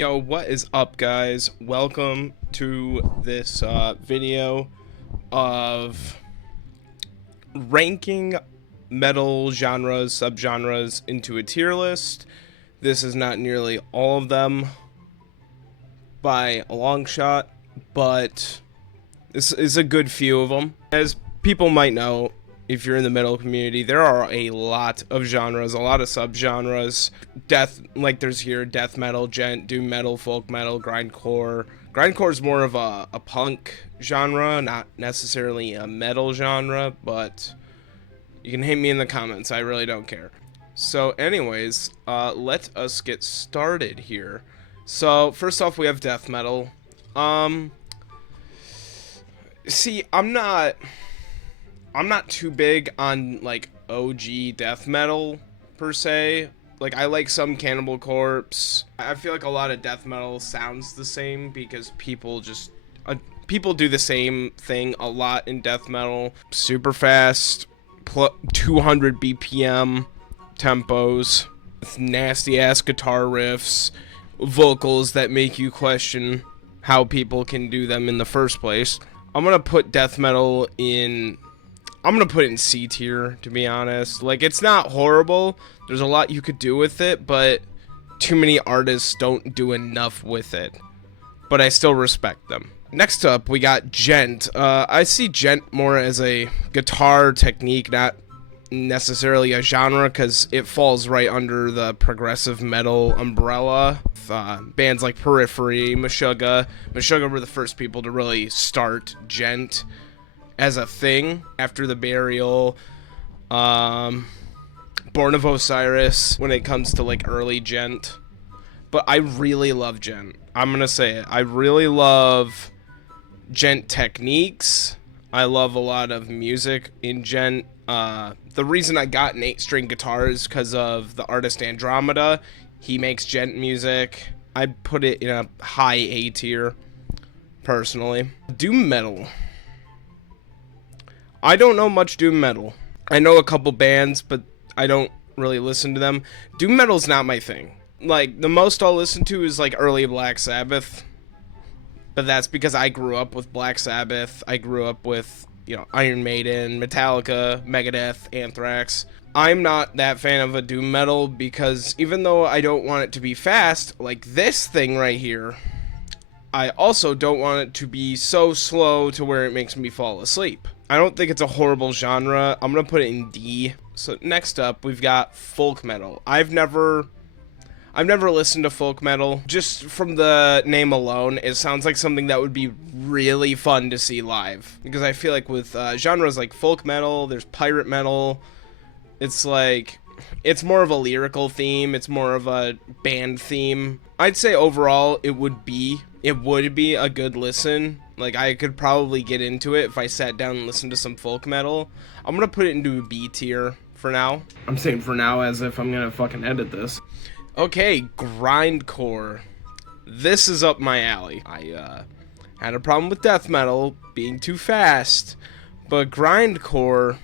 Yo, what is up, guys? Welcome to this video of ranking metal genres, subgenres into a tier list. This is not nearly all of them by a long shot, but this is a good few of them. As people might know, if you're in the metal community, there are a lot of genres, a lot of subgenres. Like there's here death metal, gent, doom metal, folk metal, grindcore. Grindcore is more of a punk genre, not necessarily a metal genre, but you can hit me in the comments. I really don't care. So anyways, let us get started here. So first off, we have death metal. See, I'm not too big on like OG death metal per se. Like I like some Cannibal Corpse. I feel like a lot of death metal sounds the same because people do the same thing a lot in death metal. Super fast, 200 BPM tempos, with nasty ass guitar riffs, vocals that make you question how people can do them in the first place. I'm gonna put death metal in C tier, to be honest. Like, it's not horrible. There's a lot you could do with it, but too many artists don't do enough with it. But I still respect them. Next up, we got gent. I see gent more as a guitar technique, not necessarily a genre, because it falls right under the progressive metal umbrella. Bands like Periphery, Meshuggah. Meshuggah were the first people to really start gent as a thing after the Burial, Born of Osiris, when it comes to like early gent. But I really love gent. I'm gonna say it. I really love gent techniques. I love a lot of music in gent. The reason I got an 8-string guitar is because of the artist Andromeda. He makes gent music. I put it in a high A tier, personally. Doom metal. I don't know much doom metal. I know a couple bands, but I don't really listen to them. Doom metal's not my thing. Like, the most I'll listen to is like early Black Sabbath. But that's because I grew up with Black Sabbath. I grew up with, Iron Maiden, Metallica, Megadeth, Anthrax. I'm not that fan of a doom metal because even though I don't want it to be fast, like this thing right here, I also don't want it to be so slow to where it makes me fall asleep. I don't think it's a horrible genre. I'm gonna put it in D. So next up, we've got folk metal. I've never listened to folk metal. Just from the name alone, it sounds like something that would be really fun to see live. Because I feel like with genres like folk metal, there's pirate metal. It's like, it's more of a lyrical theme. It's more of a band theme. I'd say overall, it would be a good listen. Like, I could probably get into it if I sat down and listened to some folk metal. I'm gonna put it into a B tier for now. I'm saying for now as if I'm gonna fucking edit this. Okay, grindcore. This is up my alley. I had a problem with death metal being too fast, but grindcore,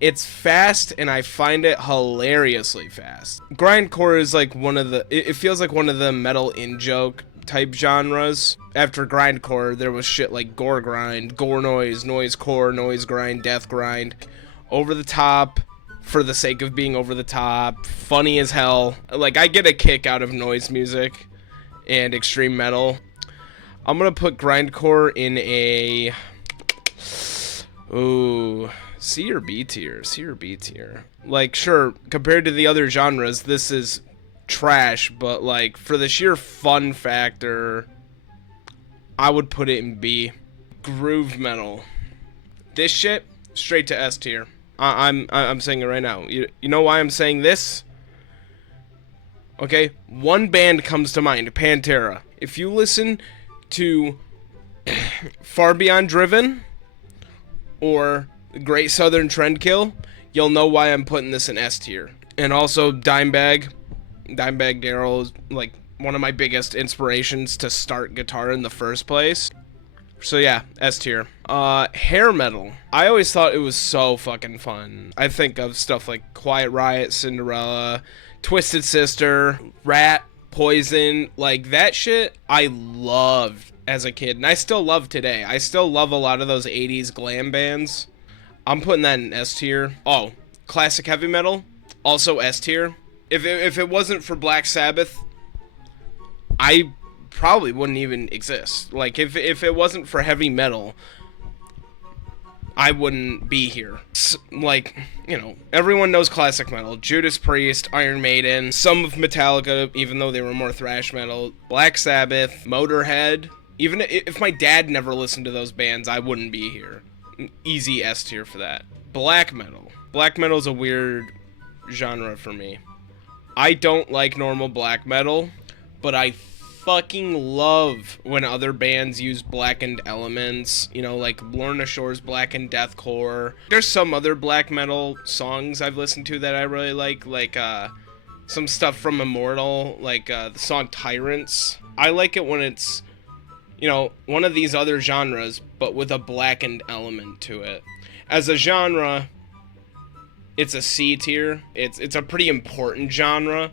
it's fast and I find it hilariously fast. Grindcore is like it feels like one of the metal in-joke type genres. After grindcore, there was shit like gore grind, gore noise, noise core, noise grind, death grind. Over the top for the sake of being over the top, funny as hell. Like, I get a kick out of noise music and extreme metal. I'm gonna put grindcore in a C or B tier. C or B tier. Like, sure, compared to the other genres, this is trash, but like for the sheer fun factor, I would put it in B. Groove metal. This shit straight to S tier. I'm saying it right now. You know why I'm saying this? Okay, one band comes to mind, Pantera. If you listen to Far Beyond Driven or Great Southern Trendkill, you'll know why I'm putting this in S tier. And also Dimebag Darrell is like one of my biggest inspirations to start guitar in the first place. So yeah, S tier. Hair metal. I always thought it was so fucking fun. I think of stuff like Quiet Riot, Cinderella, Twisted Sister, Rat, Poison, like that shit I loved as a kid, and I still love today. I still love a lot of those 80s glam bands. I'm putting that in S tier. Oh, classic heavy metal, also S tier. If it wasn't for Black Sabbath, I probably wouldn't even exist. Like, if it wasn't for heavy metal, I wouldn't be here. Like, you know, everyone knows classic metal. Judas Priest, Iron Maiden, some of Metallica, even though they were more thrash metal. Black Sabbath, Motorhead. Even if my dad never listened to those bands, I wouldn't be here. Easy S tier for that. Black metal. Black metal is a weird genre for me. I don't like normal black metal, but I fucking love when other bands use blackened elements, you know, like Lorna Shore's Blackened Deathcore. There's some other black metal songs I've listened to that I really like some stuff from Immortal, like the song Tyrants. I like it when it's, you know, one of these other genres, but with a blackened element to it. As a genre, it's a C tier. It's a pretty important genre.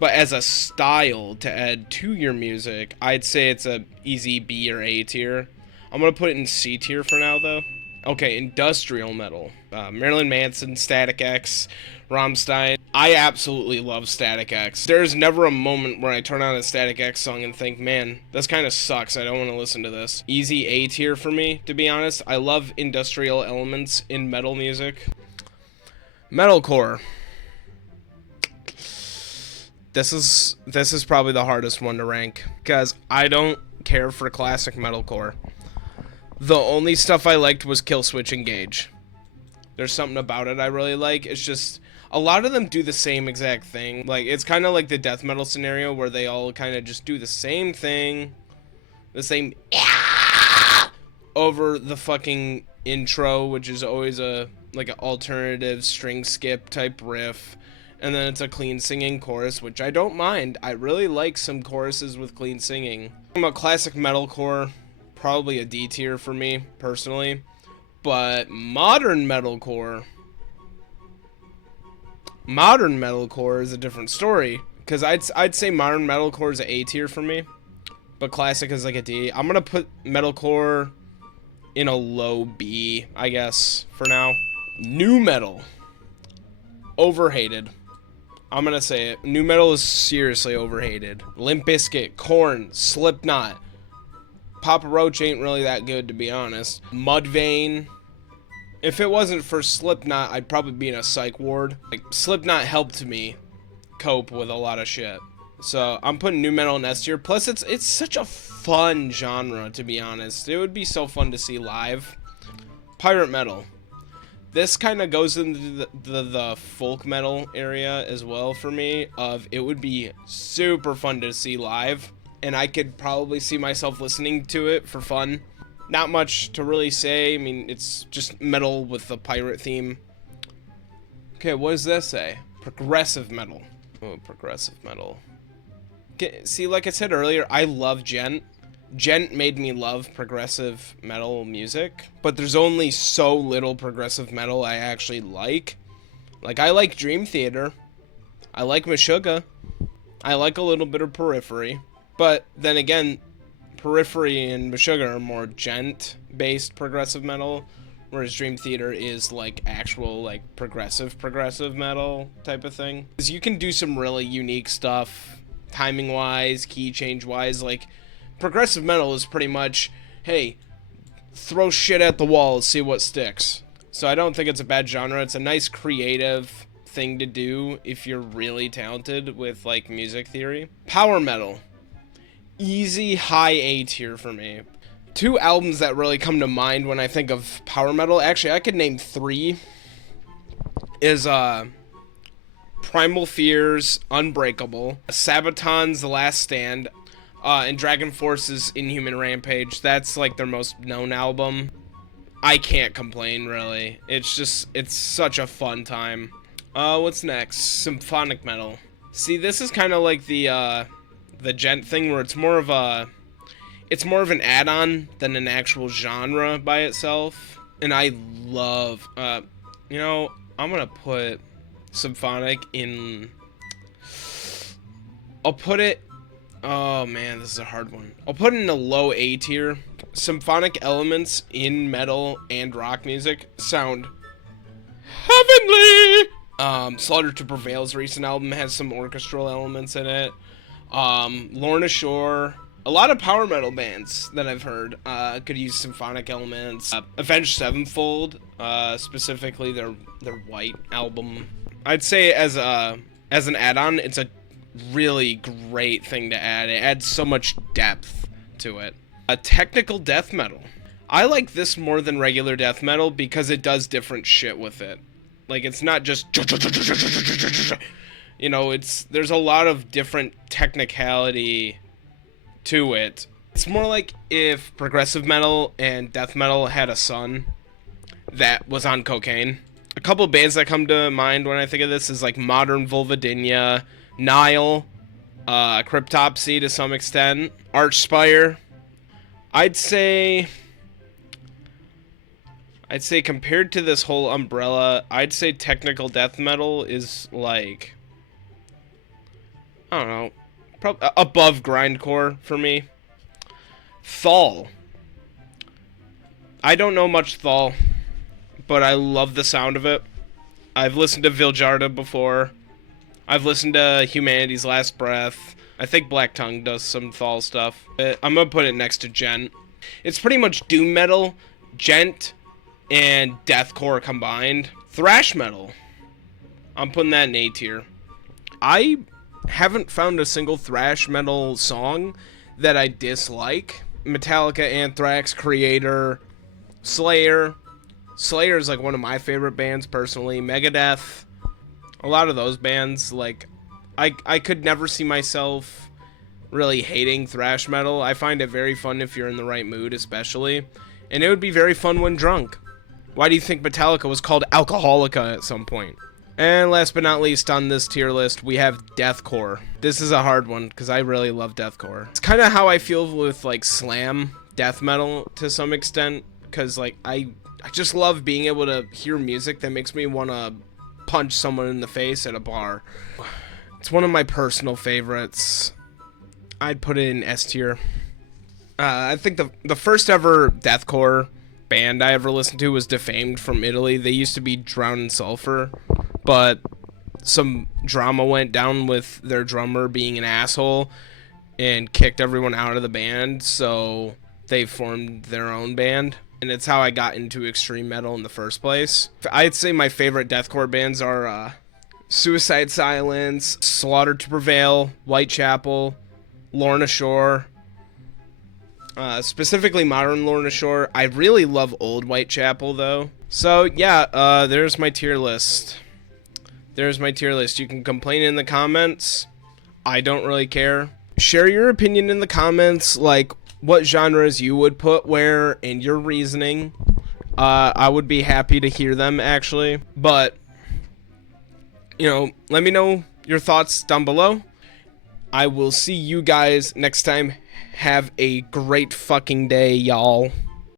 But as a style to add to your music, I'd say it's a easy B or A tier. I'm going to put it in C tier for now, though. Okay, industrial metal. Marilyn Manson, Static X, Rammstein. I absolutely love Static X. There's never a moment where I turn on a Static X song and think, man, this kind of sucks. I don't want to listen to this. Easy A tier for me, to be honest. I love industrial elements in metal music. Metalcore. This is probably the hardest one to rank, because I don't care for classic metalcore. The only stuff I liked was Killswitch Engage. There's something about it I really like. It's just, a lot of them do the same exact thing. Like, it's kind of like the death metal scenario where they all kind of just do the same thing. The same over the fucking intro, which is always like an alternative string skip type riff. And then it's a clean singing chorus, which I don't mind. I really like some choruses with clean singing. I'm a classic metalcore, probably a D tier for me, personally. But modern metalcore is a different story. Because I'd say modern metalcore is an A tier for me. But classic is like a D. I'm going to put metalcore in a low B, I guess, for now. Nu metal. Overhated. I'm gonna say it. Nu metal is seriously overhated. Limp Bizkit, Korn, Slipknot. Papa Roach ain't really that good, to be honest. Mudvayne. If it wasn't for Slipknot, I'd probably be in a psych ward. Like, Slipknot helped me cope with a lot of shit. So I'm putting nu metal in S tier. Plus, it's such a fun genre, to be honest. It would be so fun to see live. Pirate metal. This kind of goes into the folk metal area as well for me. It would be super fun to see live, and I could probably see myself listening to it for fun. Not much to really say. I mean, it's just metal with the pirate theme. Okay, what does that say? Progressive metal. Oh, progressive metal. See, like I said earlier, I love Gent. Gent made me love progressive metal music, but there's only so little progressive metal I actually like. Like, I like Dream Theater. I like Meshuggah. I like a little bit of Periphery. But then again, Periphery and Meshuggah are more Gent-based progressive metal, whereas Dream Theater is like actual like progressive metal type of thing. Because you can do some really unique stuff, timing-wise, key change-wise, like... Progressive metal is pretty much, hey, throw shit at the wall, see what sticks. So I don't think it's a bad genre. It's a nice creative thing to do if you're really talented with, like, music theory. Power metal. Easy high A tier for me. Two albums that really come to mind when I think of power metal, actually I could name three, is Primal Fear's Unbreakable, Sabaton's The Last Stand, and Dragon Force's Inhuman Rampage. That's like their most known album. I can't complain, really. It's such a fun time. What's next? Symphonic metal. See, this is kind of like the Gent thing, where it's more of an add-on than an actual genre by itself. And I love, you know, I'm gonna put symphonic in I'll put it. Oh man, this is a hard one. I'll put it in a low A tier. Symphonic elements in metal and rock music sound heavenly. Slaughter to Prevail's recent album has some orchestral elements in it. Lorna Shore, a lot of power metal bands that I've heard could use symphonic elements. Avenged Sevenfold, specifically their White album. I'd say as an add-on, it's a really great thing to add. It adds so much depth to it. Technical death metal. I like this more than regular death metal because it does different shit with it. Like, it's not just, you know, there's a lot of different technicality to it. It's more like if progressive metal and death metal had a son that was on cocaine. A couple of bands that come to mind when I think of this is like Modern Vulvodynia, Nile, Cryptopsy to some extent, Archspire. I'd say compared to this whole umbrella, I'd say technical death metal is like, I don't know, probably above grindcore for me. Thal. I don't know much Thal, but I love the sound of it. I've listened to Viljarda before. I've listened to Humanity's Last Breath. I think Black Tongue does some Thal stuff. I'm gonna put it next to Gent. It's pretty much doom metal, Gent, and deathcore combined. Thrash metal. I'm putting that in A tier. I haven't found a single thrash metal song that I dislike. Metallica, Anthrax, Creator, Slayer. Slayer is like one of my favorite bands personally. Megadeth. A lot of those bands, like, I could never see myself really hating thrash metal. I find it very fun if you're in the right mood, especially. And it would be very fun when drunk. Why do you think Metallica was called Alcoholica at some point? And last but not least on this tier list, we have deathcore. This is a hard one because I really love deathcore. It's kind of how I feel with like slam death metal to some extent, because like I just love being able to hear music that makes me want to punch someone in the face at a bar. It's one of my personal favorites. I'd put it in S tier. I think the first ever deathcore band I ever listened to was Defamed from Italy. They used to be Drowned in Sulfur, but some drama went down with their drummer being an asshole and kicked everyone out of the band, so they formed their own band. And it's how I got into extreme metal in the first place. I'd say my favorite deathcore bands are Suicide Silence, Slaughter to Prevail, Whitechapel, Lorna Shore. Specifically modern Lorna Shore. I really love old Whitechapel though. So yeah, there's my tier list. You can complain in the comments. I don't really care. Share your opinion in the comments, like what genres you would put where and your reasoning. I would be happy to hear them actually. But, you know, let me know your thoughts down below. I will see you guys next time. Have a great fucking day, y'all.